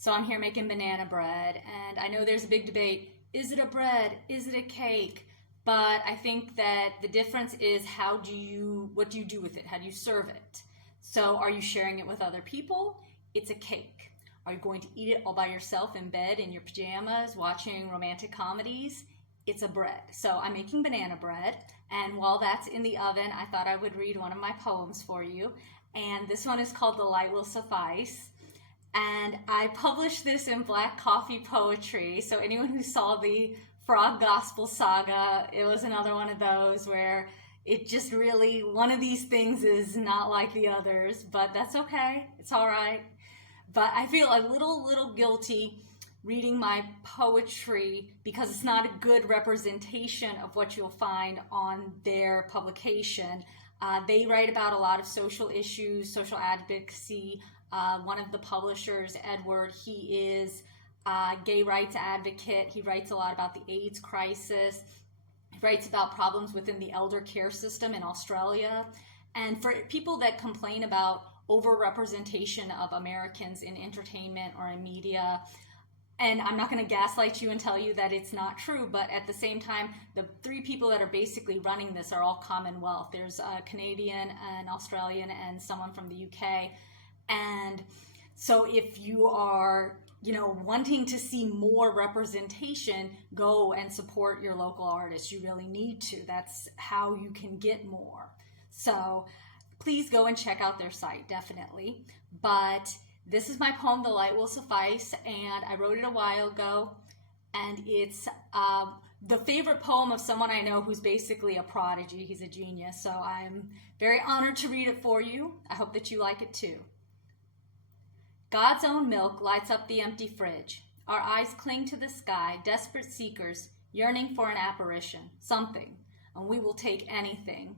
So I'm here making banana bread, and I know there's a big debate. Is it a bread? Is it a cake? But I think that the difference is what do you do with it? How do you serve it? So are you sharing it with other people? It's a cake. Are you going to eat it all by yourself in bed in your pajamas watching romantic comedies? It's a bread. So I'm making banana bread, and while that's in the oven, I thought I would read one of my poems for you. And this one is called The Light Will Suffice. And I published this in Black Coffee Poetry. So anyone who saw the Frog Gospel Saga, it was another one of those where it just really, one of these things is not like the others, but that's okay. It's all right. But I feel a little guilty reading my poetry because it's not a good representation of what you'll find on their publication. They write about a lot of social issues, social advocacy. One of the publishers, Edward, he is a gay rights advocate. He writes a lot about the AIDS crisis. He writes about problems within the elder care system in Australia. And for people that complain about overrepresentation of Americans in entertainment or in media, and I'm not going to gaslight you and tell you that it's not true, but at the same time, the three people that are basically running this are all Commonwealth. There's a Canadian, an Australian, and someone from the UK. And so if you are, wanting to see more representation, go and support your local artists. You really need to. That's how you can get more. So please go and check out their site, definitely. But this is my poem, The Light Will Suffice, and I wrote it a while ago. And it's the favorite poem of someone I know who's basically a prodigy. He's a genius. So I'm very honored to read it for you. I hope that you like it too. God's own milk lights up the empty fridge. Our eyes cling to the sky, desperate seekers, yearning for an apparition, something, and we will take anything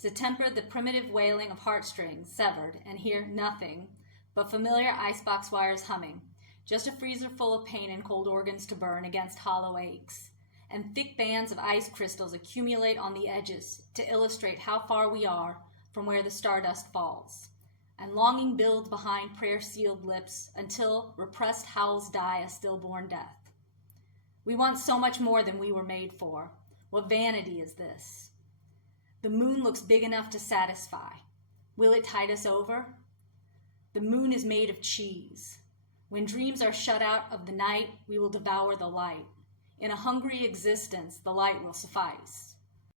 to temper the primitive wailing of heartstrings severed and hear nothing but familiar icebox wires humming, just a freezer full of pain and cold organs to burn against hollow aches, and thick bands of ice crystals accumulate on the edges to illustrate how far we are from where the stardust falls. And longing builds behind prayer-sealed lips until repressed howls die a stillborn death. We want so much more than we were made for. What vanity is this? The moon looks big enough to satisfy. Will it tide us over? The moon is made of cheese. When dreams are shut out of the night, we will devour the light. In a hungry existence, the light will suffice.